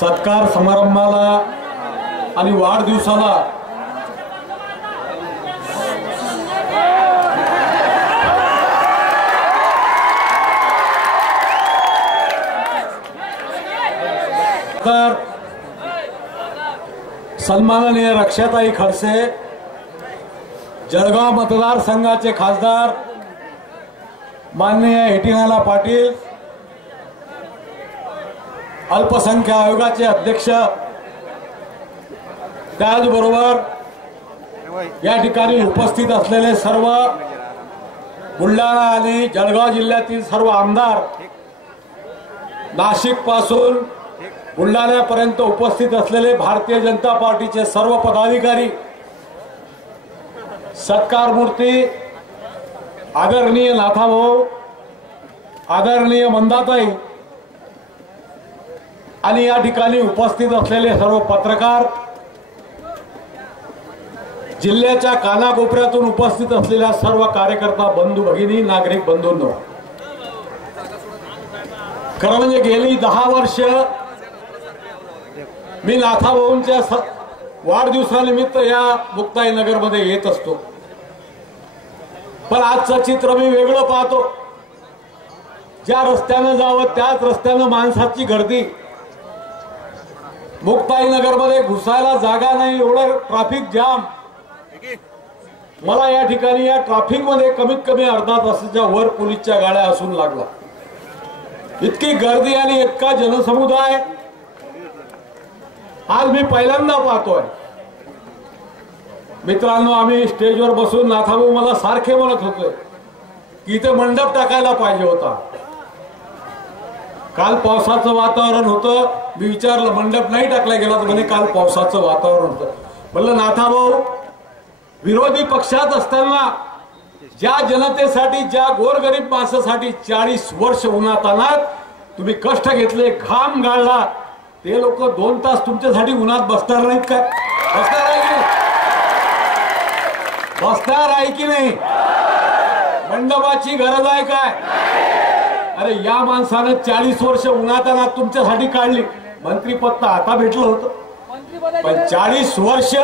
सत्कार समारंभाला आणि वाढदिवसाला तर सन्माननीय रक्षाताई खडसे, जळगाव मतदारसंघाचे खासदार माननीय हेटिंगाला पाटील, अल्पसंख्याक आयोगाचे अध्यक्ष, त्याचबरोबर या ठिकाणी उपस्थित असलेले सर्व बुलढाणा आणि जळगाव जिल्ह्यातील सर्व आमदार, नाशिक पासून बुलढाण्यापर्यंत उपस्थित असलेले भारतीय जनता पार्टीचे सर्व पदाधिकारी, सत्कार मूर्ती आदरणीय नाथाभाऊ, आदरणीय मंदाताई आणि या ठिकाणी उपस्थित असलेले सर्व पत्रकार, जिल्ह्याच्या कानाकोपऱ्यातून उपस्थित असलेल्या सर्व कार्यकर्ता बंधू भगिनी, नागरिक बंधूंनो, खरं म्हणजे गेली 10 वर्ष मी नाथाभाऊंच्या वाढदिवसानिमित्त या मुक्ताईनगरमध्ये येत असतो, पण आजचं चित्र मी वेगळं पाहतो। ज्या रस्त्याने जावं त्याच रस्त्याने माणसाची गर्दी, मुक्ताईनगरमध्ये घुसायला जागा नाही, एवढं ट्रॅफिक जाम। मला या ठिकाणी या ट्रॅफिक मध्ये कमीत कमी अर्धा तासाच्या वर पोलीसच्या गाड्या असून लागला। इतकी गर्दी आणि इतका जनसमुदाय आज मी पहिल्यांदा पाहतोय। मित्रांनो, आम्ही स्टेजवर बसून नाथाभाऊ मला सारखे म्हणत होते की इथे मंडप टाकायला पाहिजे होता। काल पावसाचं वातावरण होतं, मी विचारलं मंडप नाही टाकला गेला तर म्हणे काल पावसाचं वातावरण होतं। म्हणलं नाथाभाऊ, विरोधी पक्षात असताना ज्या जनतेसाठी, ज्या गोरगरीब माणसासाठी 40 वर्ष उन्हातानात तुम्ही कष्ट घेतले, घाम गाळला, ते लोक 2 तास तुमच्यासाठी उन्हात बसणार नाहीत का? बसणार आहे की बसणार आहे की नाही? मंडपाची गरज आहे काय? अरे या माणसाने 40 वर्ष उन्हातानात तुमच्यासाठी काढली। मंत्रीपद आता भेटलं होतं, पण 40 वर्ष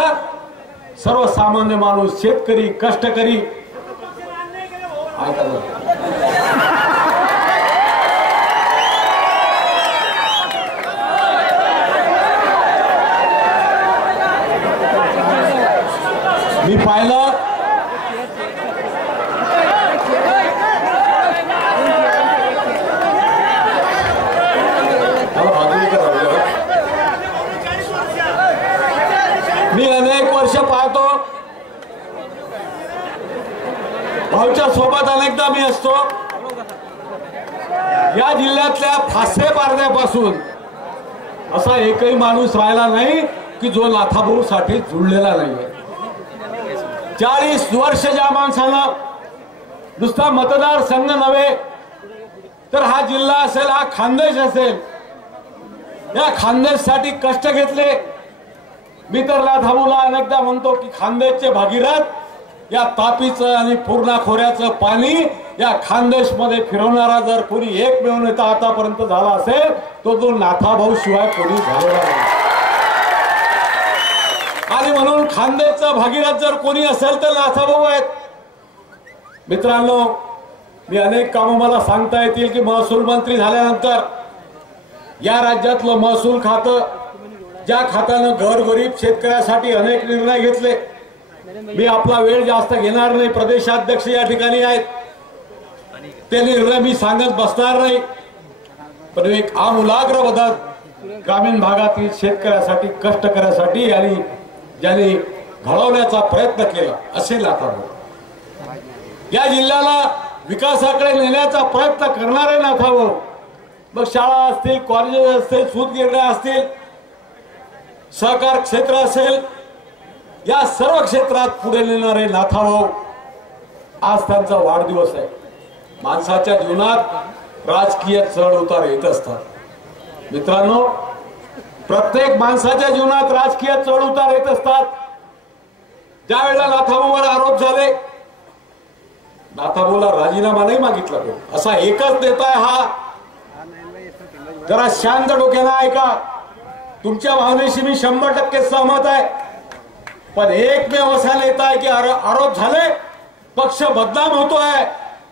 सर्वसामान्य माणूस, शेतकरी, कष्टकरी मी पाहिलं मी अनेक वर्ष पाहतो, भाऊच्या सोबत अनेकदा मी असतो। या जिल्ह्यातल्या फासे पारण्यापासून असा एकही माणूस राहिला नाही की जो नाथाभाऊ साठी जुळलेला नाहीये। 40 वर्ष ज्या माणसानं नुसता मतदारसंघ नव्हे तर हा जिल्हा असेल, हा खानदेश असेल, या खानदेशसाठी कष्ट घेतले। मी तर नाथाभाऊला अनेकदा म्हणतो की खानदेशचे भागीरथ, या तापीचं आणि पूर्णा खोऱ्याचं पाणी या खानदेशमध्ये फिरवणारा जर कोणी एकमेव नेता आतापर्यंत झाला असेल तो नाथाभाऊ शिवाय कोणी झालेला नाही। आणि म्हणून खानदेशचा भागीरथ जर कोणी असेल तर नाथाभाऊ आहेत। मित्रांनो, मी अनेक कामं मला सांगता येतील की महसूल मंत्री झाल्यानंतर या राज्यातलं महसूल खातं, ज्या खात्यानं गरीब शेतकऱ्यासाठी अनेक निर्णय घेतले, मी आपला वेळ जास्त घेणार नाही, प्रदेशाध्यक्ष या ठिकाणी आहेत, ते निर्णय मी सांगत बसणार नाही, पण एक आमूलाग्र बदल ग्रामीण भागातील शेतकऱ्यासाठी, कष्टकऱ्यासाठी आणि ज्यांनी घडवण्याचा प्रयत्न केला असेल नाथाभाऊ, या जिल्ह्याला विकासाकडे नेण्याचा प्रयत्न करणारे नाथाभाऊ, मग शाळा असतील, कॉलेजेस असतील, सूतगिरण्या असतील, सहकार क्षेत्र असेल, या सर्व क्षेत्रात पुढे नेणारे नाथाभाऊ, आज त्यांचा वाढदिवस आहे। माणसाच्या जीवनात राजकीय चढ उतार येत असतात। मित्रांनो, प्रत्येक माणसाच्या जीवनात राजकीय चढ उतार येत असतात। ज्या वेळेला नाथाभाऊवर आरोप झाले, नाथाभाऊला राजीनामा नाही मागितला तो, असा एकच नेता आहे हा। जरा शांत डोक्याने ऐका, तुमच्या भावनेशी मी 100% सहमत आहे, पण एकमेव असा नेता आहे की आरोप झाले पक्ष बदनाम होतोय.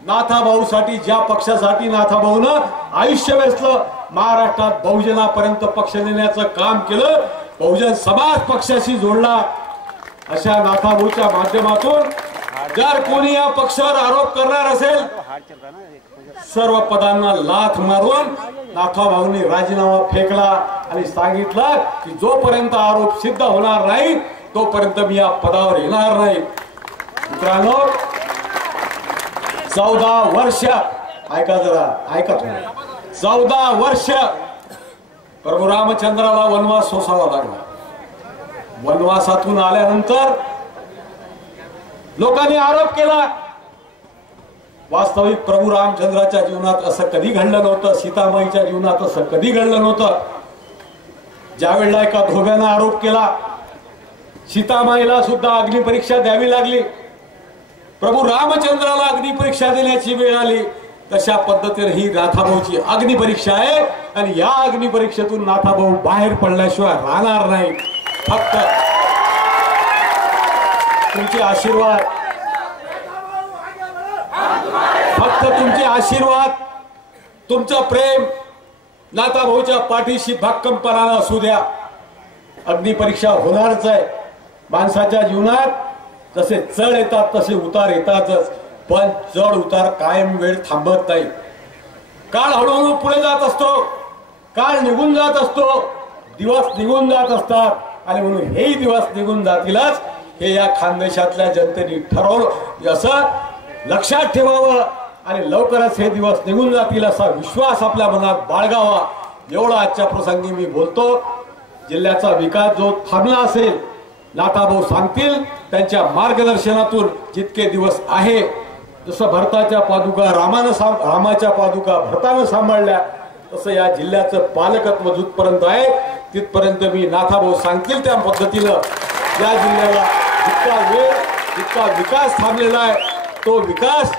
नाथाभाऊसाठी, ज्या पक्षासाठी नाथाभाऊनं आयुष्य वेचलं, महाराष्ट्रात बहुजनापर्यंत पक्ष नेण्याचं काम केलं, बहुजन समाज पक्षाशी जोडला, अशा नाथाभाऊच्या माध्यमातून जर कोणी या पक्षावर आरोप करणार असेल, सर्व पदांना लाथ मारून नाथाभाऊंनी राजीनामा फेकला आणि सांगितलं की जोपर्यंत आरोप सिद्ध होणार नाही तोपर्यंत मी या पदावर येणार नाही. मित्रांनो, 14 वर्ष ऐका, जरा ऐका तुम्ही, 14 वर्ष प्रभू रामचंद्राला वनवास सोसावा लागला. वनवासातून आल्यानंतर लोकांनी आरोप केला. वास्तविक प्रभू रामचंद्राच्या जीवनात असं कधी घडलं नव्हतं, सीतामाईच्या जीवनात असं कधी घडलं नव्हतं. ज्या वेळेला एका धोब्यानं आरोप केला, सीतामाईला सुद्धा अग्निपरीक्षा द्यावी लागली, प्रभू रामचंद्राला अग्निपरीक्षा देण्याची वेळ आली, तशा पद्धतीने ही नाथाभाऊची अग्निपरीक्षा आहे आणि या अग्निपरीक्षेतून नाथाभाऊ बाहेर पडल्याशिवाय राहणार नाही. फक्त तुमचे आशीर्वाद, फक्त तुमचे आशीर्वाद, तुमचं प्रेम नाथाभाऊच्या पाठीशी भक्कमपणानं असू द्या. अग्निपरीक्षा होणारच आहे. माणसाच्या जीवनात जसे चढ येतात तसे उतार येतातच, पण चढ उतार कायम वेळ थांबत नाही. काळ हळूहळू पुढे जात असतो, काळ निघून जात असतो, दिवस निघून जात असतात आणि म्हणून हेही दिवस निघून जातीलच हे या खानदेशातल्या जनतेने ठरवलं. असं लक्षात ठेवावं आणि लवकरच हे दिवस निघून जातील असा विश्वास आपल्या मनात बाळगावा. एवढा आजच्या प्रसंगी मी बोलतो. जिल्ह्याचा विकास जो थांबला असेल, नाथाभाऊ सांगतील त्यांच्या मार्गदर्शनातून जितके दिवस आहे, जसं भरताच्या पादुका रामाच्या पादुका भरतानं सांभाळल्या, तसं या जिल्ह्याचं पालकत्व जिथपर्यंत आहे तिथपर्यंत मी नाथाभाऊ सांगतील त्या पद्धतीनं या जिल्ह्याला जितका वेळ, जितका विकास थांबलेला आहे तो विकास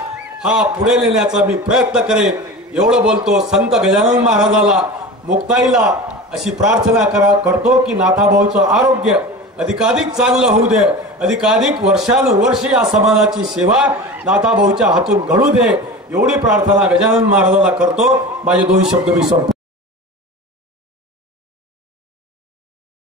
हा पुढे नेण्याचा मी प्रयत्न करेन. एवढं बोलतो. संत गजानन महाराजाला, मुक्ताईला अशी प्रार्थना करतो की नाथाभाऊचं आरोग्य अधिकाधिक चांगलं होऊ दे, अधिकाधिक वर्षानुवर्ष या समाजाची सेवा नाथाभाऊच्या हातून घडू दे, एवढी प्रार्थना गजानन महाराजाला करतो. माझे 2 शब्द मी संपवतो.